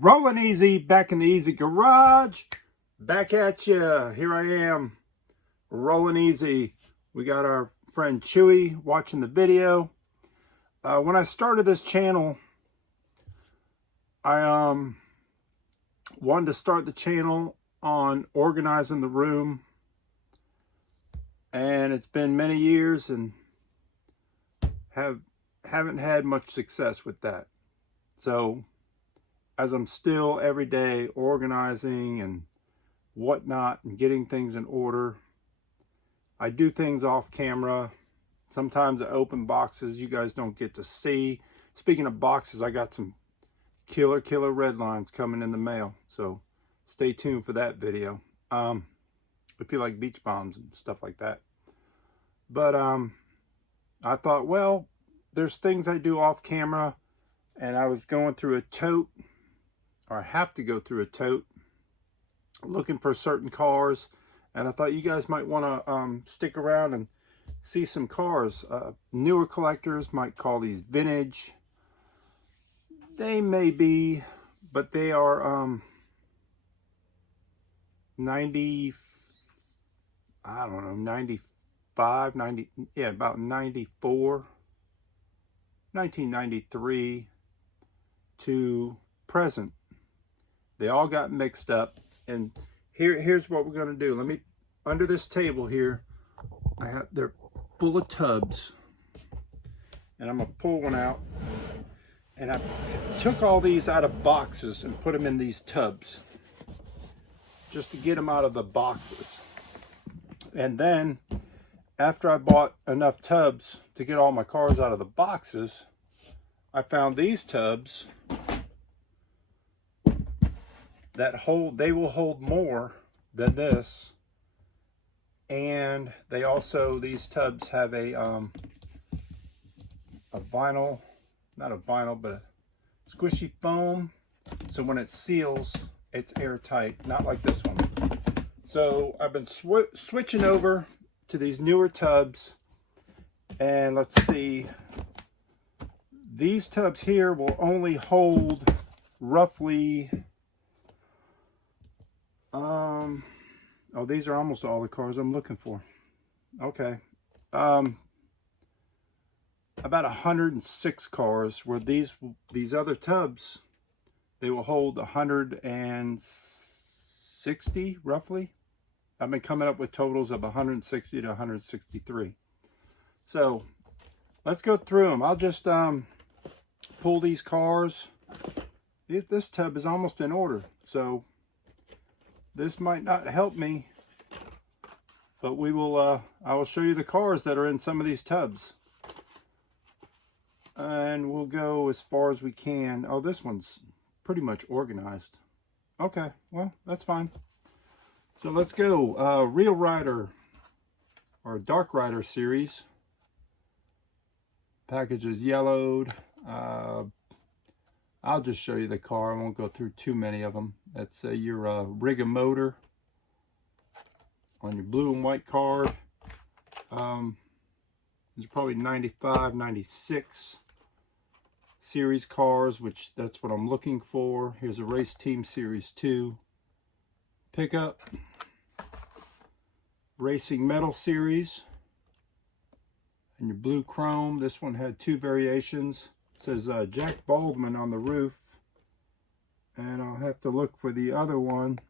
Rolling easy, back in the easy garage. Back at you. Here I am, rolling easy. We got our friend Chewy watching the video. When I started this channel, I wanted to start the channel on organizing the room. And it's been many years and haven't had much success with that. So as I'm still every day organizing and whatnot and getting things in order, I do things off camera. Sometimes I open boxes you guys don't get to see. Speaking of boxes, I got some killer red lines coming in the mail, so stay tuned for that video. If you like beach bombs and stuff like that. But I thought, well, there's things I do off camera, and I was going through a tote, or I have to go through a tote, looking for certain cars, and I thought you guys might want to stick around and see some cars. Newer collectors might call these vintage. They may be, but they are 90, I don't know, 95, 90, yeah, about 94, 1993 to present. They all got mixed up, and here's what we're going to do. Let me, under this table here, they're full of tubs, and I'm going to pull one out, and I took all these out of boxes and put them in these tubs just to get them out of the boxes. And then after I bought enough tubs to get all my cars out of the boxes, I found these tubs that they will hold more than this. And they also, these tubs have a vinyl, not a vinyl, but a squishy foam. So when it seals, it's airtight, not like this one. So I've been switching over to these newer tubs, and let's see, these tubs here will only hold roughly, oh, these are almost all the cars I'm looking for. Okay. About 106 cars, where these other tubs, they will hold 160 roughly. I've been coming up with totals of 160 to 163. So let's go through them. I'll just pull these cars. This tub is almost in order, so this might not help me, but we will. I will show you the cars that are in some of these tubs, and we'll go as far as we can. Oh, this one's pretty much organized. Okay, well, that's fine. So let's go. Real Rider, or Dark Rider series. Package is yellowed. I'll just show you the car. I won't go through too many of them. That's your Rigga motor on your blue and white card. These are probably 95, 96 series cars, which that's what I'm looking for. Here's a Race Team Series 2 pickup. Racing Metal Series. And your blue chrome. This one had two variations. It says Jack Baldwin on the roof. And I'll have to look for the other one,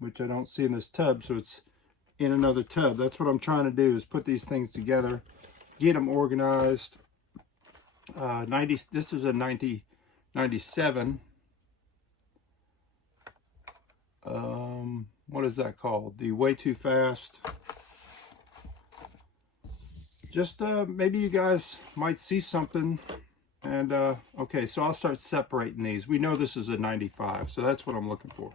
which I don't see in this tub, so it's in another tub. That's what I'm trying to do, is put these things together, get them organized. This is a 97. What is that called? The Way Too Fast. Just maybe you guys might see something. And okay, so I'll start separating these. We know this is a 95, so that's what I'm looking for.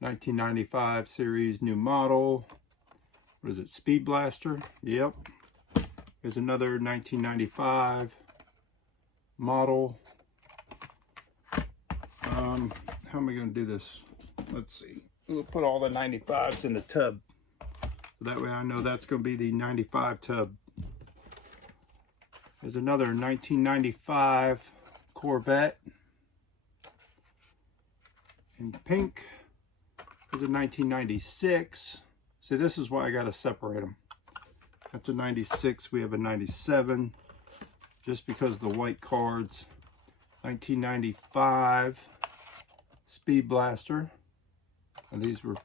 1995 series, new model. What is it, Speed Blaster? Yep. Here's another 1995 model. How am I going to do this? Let's see. We'll put all the 95s in the tub. That way I know that's going to be the 95 tub. There's another 1995 Corvette. in pink. Is a 1996. See, this is why I got to separate them. That's a 96. We have a 97. Just because of the white cards. 1995 Speed Blaster. And these were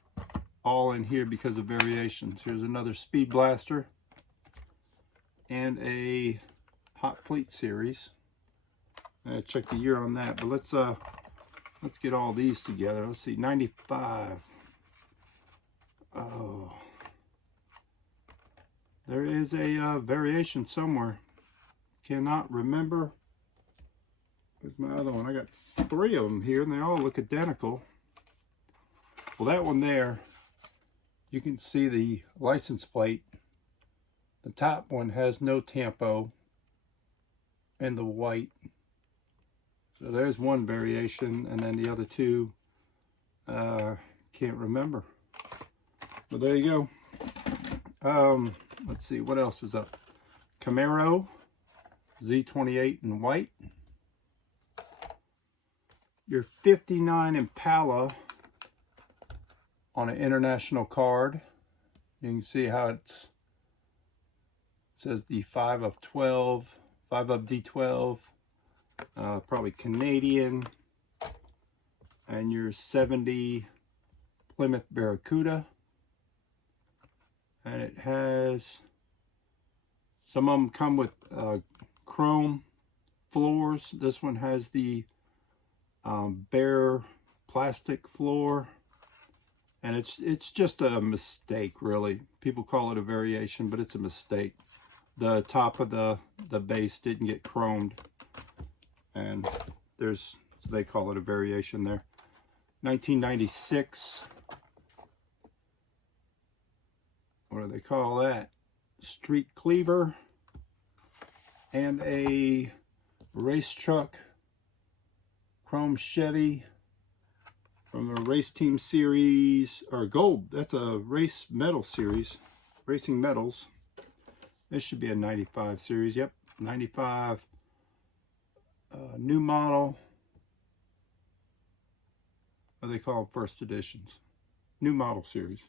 all in here because of variations. Here's another Speed Blaster. And a Hot Fleet series. I check the year on that, but let's get all these together. Let's see, 95. Oh, there is a variation somewhere. Cannot remember. Where's my other one? I got 3 of them here, and they all look identical. Well, that one there, you can see the license plate. The top one has no tampo and the white. So there's one variation, and then the other 2, can't remember. But there you go. Let's see, what else is up? Camaro Z28 in white. Your 59 Impala on an international card. You can see how it says the 5 of 12, 5 of D12, probably Canadian, and your 70 Plymouth Barracuda. And it has, some of them come with chrome floors. This one has the bare plastic floor. And it's just a mistake, really. People call it a variation, but it's a mistake. The top of the base didn't get chromed. And there's, so they call it a variation there. 1996. What do they call that? Street Cleaver. And a race truck chrome Chevy from a race team series, or gold. That's a race metal series, racing metals. This should be a 95 series. Yep, 95 new model. What do they call them? First editions. New model series.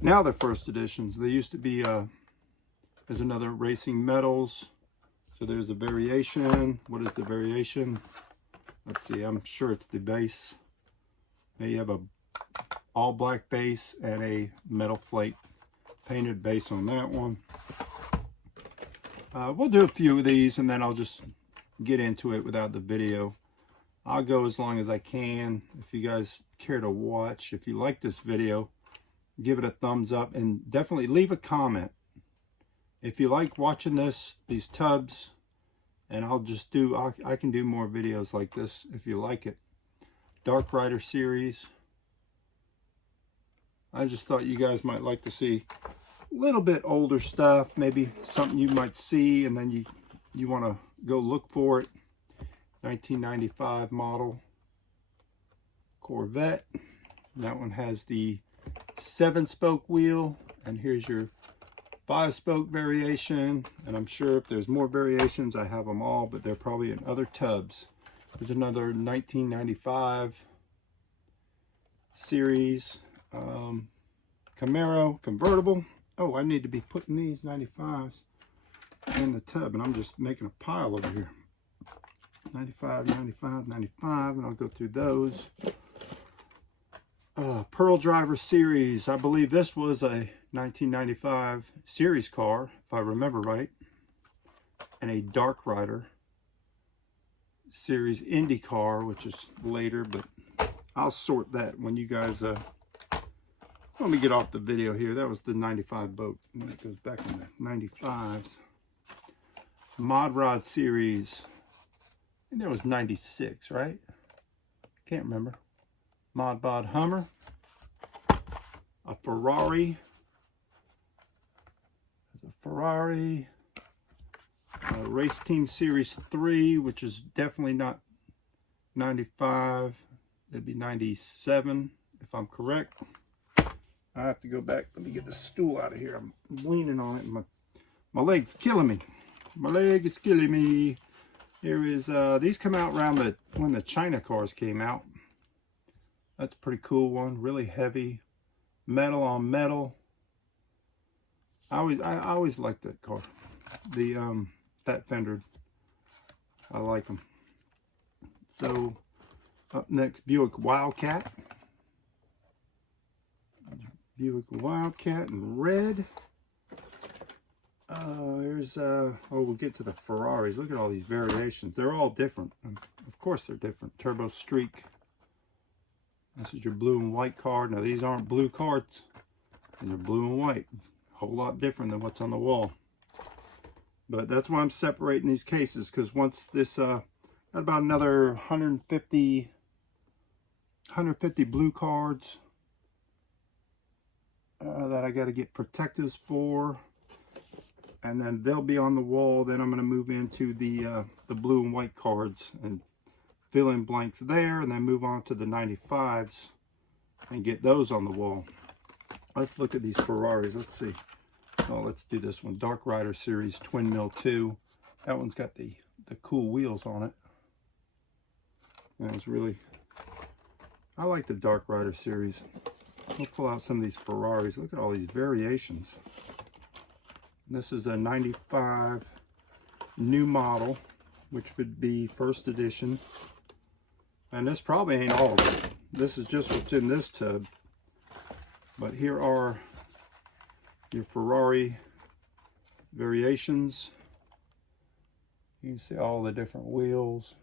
Now they're first editions. They used to be, there's another racing metals. So there's a variation. What is the variation? Let's see, I'm sure it's the base. Now you have a all black base and a metal flake painted base on that one. We'll do a few of these and then I'll just get into it without the video. I'll go as long as I can. If you guys care to watch, if you like this video, give it a thumbs up and definitely leave a comment. If you like watching these tubs, and I'll just do, I can do more videos like this if you like it. Dark Rider series. I just thought you guys might like to see a little bit older stuff, maybe something you might see and then you want to go look for it. 1995 model Corvette. That one has the 7-spoke wheel, and here's your 5-spoke variation, and I'm sure if there's more variations, I have them all, but they're probably in other tubs. There's another 1995 series Camaro convertible. Oh, I need to be putting these 95s in the tub, and I'm just making a pile over here. 95, 95, 95, and I'll go through those. Pearl Driver series. I believe this was a 1995 series car, if I remember right. And a Dark Rider series Indy car, which is later, but I'll sort that when you guys, let me get off the video here. That was the 95 boat. And that goes back in the 95s. Mod Rod series. I think that was 96, right? Can't remember. Mod Bod Hummer. A Ferrari. There's a Ferrari. Race Team Series 3, which is definitely not 95. It'd be 97, if I'm correct. I have to go back. Let me get the stool out of here. I'm leaning on it, and my leg's killing me. My leg is killing me. Here is, these come out around when the China cars came out. That's a pretty cool one. Really heavy. Metal on metal. I always liked that car. The that fender. I like them. So up next, Buick Wildcat. Buick Wildcat in red. We'll get to the Ferraris. Look at all these variations. They're all different. Of course they're different. Turbo Streak. This is your blue and white card. Now these aren't blue cards. These are blue and white. A whole lot different than what's on the wall. But that's why I'm separating these cases, because once this, got about another 150 blue cards that I got to get protectives for. And then they'll be on the wall. Then I'm going to move into the blue and white cards and fill in blanks there, and then move on to the 95s and get those on the wall. Let's look at these Ferraris. Let's see. Oh, let's do this one. Dark Rider Series Twin Mill 2. That one's got the cool wheels on it. That was really... I like the Dark Rider Series. We'll pull out some of these Ferraris. Look at all these variations. This is a 95 new model, which would be first edition. And this probably ain't all of it. This is just what's in this tub. But here are your Ferrari variations. You can see all the different wheels.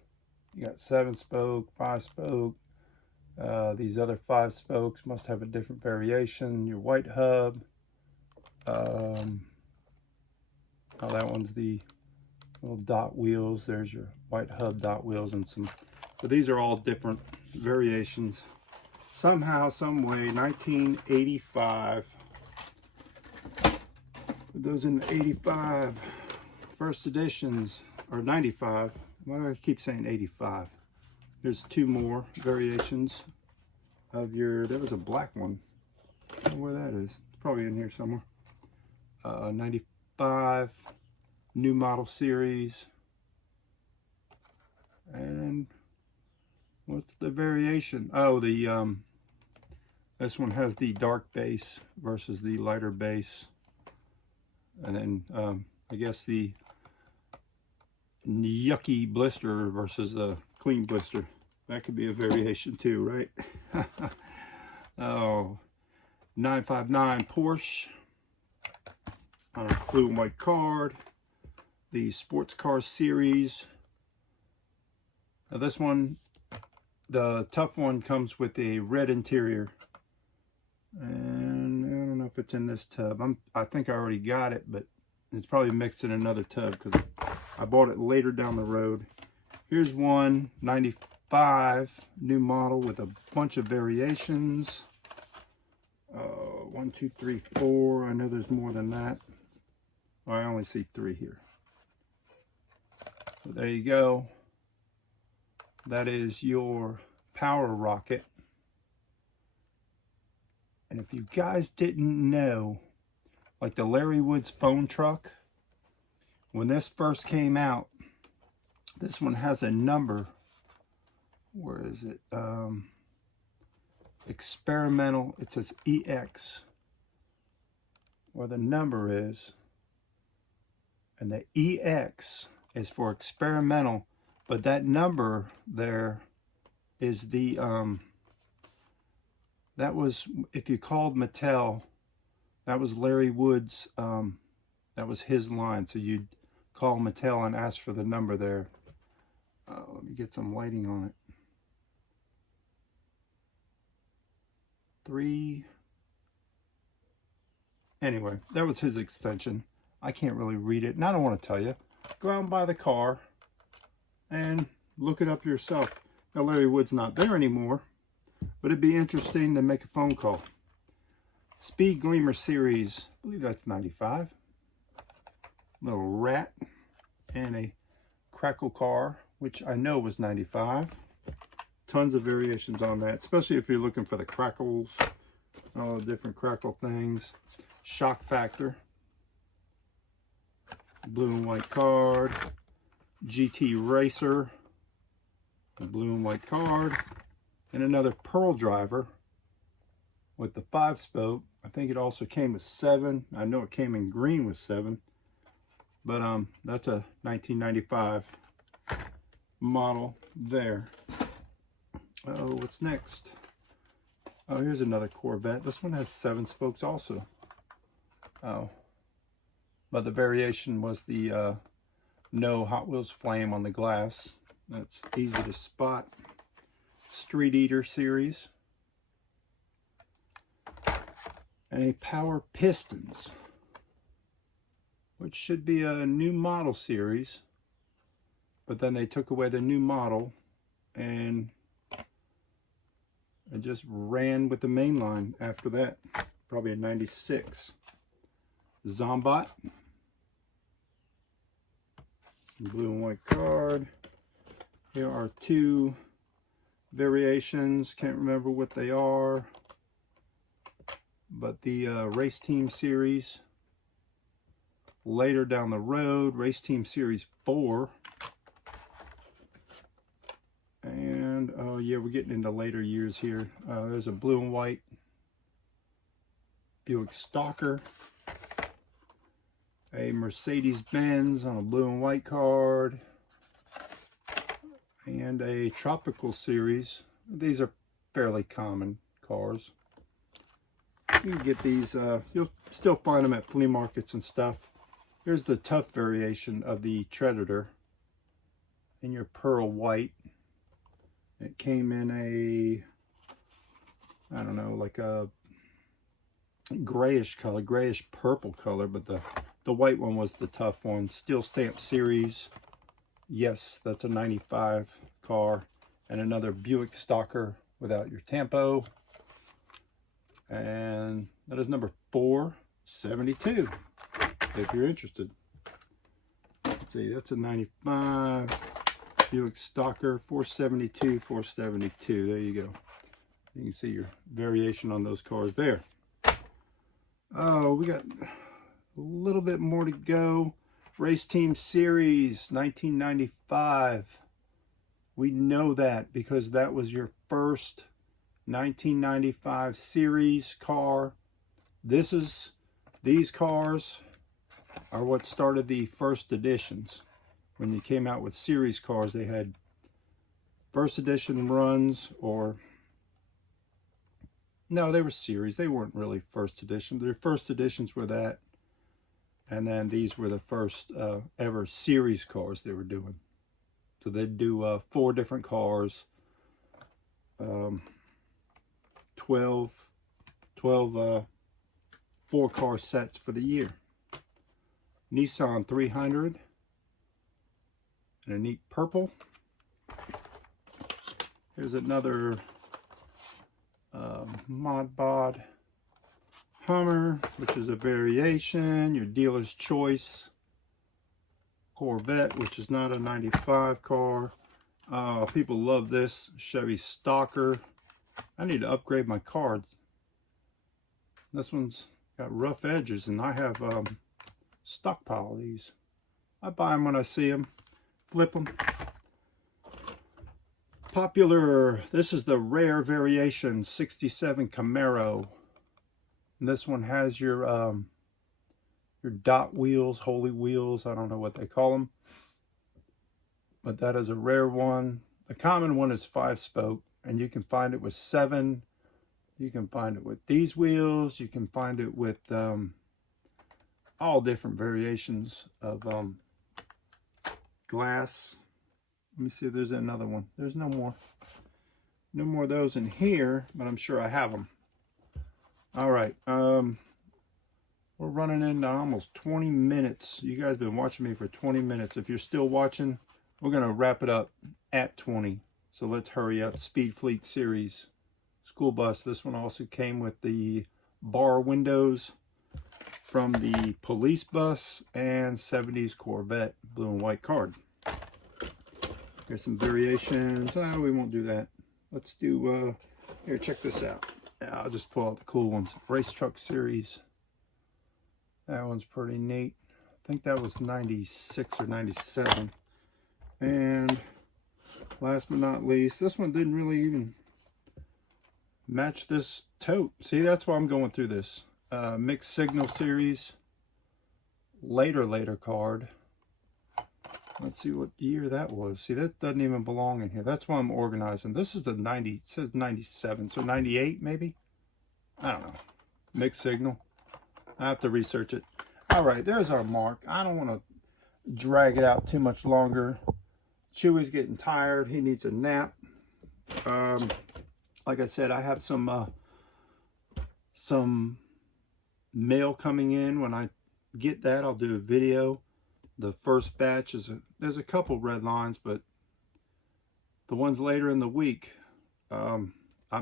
You got 7-spoke, 5-spoke. These other 5 spokes must have a different variation. Your white hub. Oh, that one's the little dot wheels. There's your white hub dot wheels and some. So these are all different variations. Somehow, some way, 1985. Put those in the 85 first editions, or 95. Why do I keep saying 85? There's 2 more variations of your. There was a black one. I don't know where that is. It's probably in here somewhere. 95 new model series. And what's the variation? Oh, the this one has the dark base versus the lighter base. And then I guess the yucky blister versus a clean blister. That could be a variation too, right? Oh, 959 Porsche on a blue and white card. The sports car series. Now this one, the tough one, comes with a red interior. And I don't know if it's in this tub. I think I already got it, but it's probably mixed in another tub because I bought it later down the road. Here's one, 95 new model with a bunch of variations. 1, 2, 3, 4. I know there's more than that. Oh, I only see 3 here. So there you go. That is your power rocket. And if you guys didn't know, like the Larry Woods phone truck, when this first came out, this one has a number. Where is it? Experimental. It says EX, where the number is. And the EX is for experimental, but that number there is the that was, if you called Mattel, that was Larry Woods, that was his line. So you'd call Mattel and ask for the number there. Let me get some lighting on it. 3. Anyway, that was his extension. I can't really read it, and I don't want to tell you. Go out and buy the car and look it up yourself. Now, Larry Wood's not there anymore, but it'd be interesting to make a phone call. Speed Gleamer Series, I believe that's 95. Little rat and a crackle car, which I know was 95. Tons of variations on that, especially if you're looking for the crackles, all the different crackle things. Shock Factor. Blue and white card. GT Racer. A blue and white card. And another pearl driver with the 5-spoke. I think it also came with 7. I know it came in green with 7. But that's a 1995 model there. Oh, what's next? Oh, here's another Corvette. This one has 7 spokes also. Oh, but the variation was the no Hot Wheels flame on the glass. That's easy to spot. Street Eater series. And a Power Pistons, which should be a new model series. But then they took away the new model and it just ran with the main line after that. Probably a 96. Zombot. Blue and white card. Here are 2 variations. Can't remember what they are. But the Race Team Series. Later down the road, Race Team Series 4. And, oh yeah, we're getting into later years here. There's a blue and white Buick Stalker. A Mercedes-Benz on a blue and white card. And a Tropical Series. These are fairly common cars. You can get these, you'll still find them at flea markets and stuff. Here's the tough variation of the Predator in your pearl white. It came in a, I don't know, like a grayish color, grayish purple color, but the white one was the tough one. Steel Stamp Series. Yes, that's a 95 car. And another Buick Stalker without your tampo. And that is number 472, if you're interested. Let's see, that's a 95 Buick Stalker, 472, 472. There you go. You can see your variation on those cars there. Oh, we got a little bit more to go. Race Team Series, 1995. We know that because that was your first 1995 series car. These cars are what started the first editions. When you came out with series cars, they had first edition runs, or no, they were series. They weren't really first edition. Their first editions were that, and then these were the first ever series cars they were doing. So they'd do 4 different cars, 12 4-car sets for the year. Nissan 300 and a neat purple. Here's another Mod Bod Hummer, which is a variation. Your dealer's choice Corvette, which is not a 95 car. People love this Chevy Stalker. I need to upgrade my cards. This one's got rough edges, and I have stockpile of these. I buy them when I see them, flip them. Popular, this is the rare variation 67 Camaro. And this one has your dot wheels, holy wheels, I don't know what they call them. But that is a rare one. The common one is 5-spoke, and you can find it with 7. You can find it with these wheels. You can find it with all different variations of glass. Let me see if there's another one. There's no more of those in here, but I'm sure I have them. All right, we're running into almost 20 minutes. You guys have been watching me for 20 minutes. If you're still watching, we're gonna wrap it up at 20. So let's hurry up. Speed Fleet Series school bus. This one also came with the bar windows from the police bus and 70s Corvette blue and white card. There's some variations. We won't do that. Let's do, here, check this out. I'll just pull out the cool ones. Race Truck Series. That one's pretty neat. I think that was 96 or 97. And last but not least, this one didn't really even match this tote. See, that's why I'm going through this. Mixed Signal Series later card. Let's see what year that was. See, that doesn't even belong in here. That's why I'm organizing. This is the 90, it says 97, so 98 maybe? I don't know. Mixed Signal. I have to research it. All right, there's our mark. I don't want to drag it out too much longer. Chewy's getting tired. He needs a nap. Like I said, I have some mail coming in. When I get that, I'll do a video. The first batch is there's a couple red lines, but the ones later in the week, I'm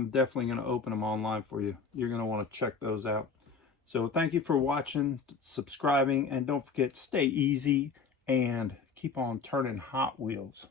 definitely going to open them online for you. You're going to want to check those out. So thank you for watching, subscribing, and don't forget, stay easy and keep on turning Hot Wheels.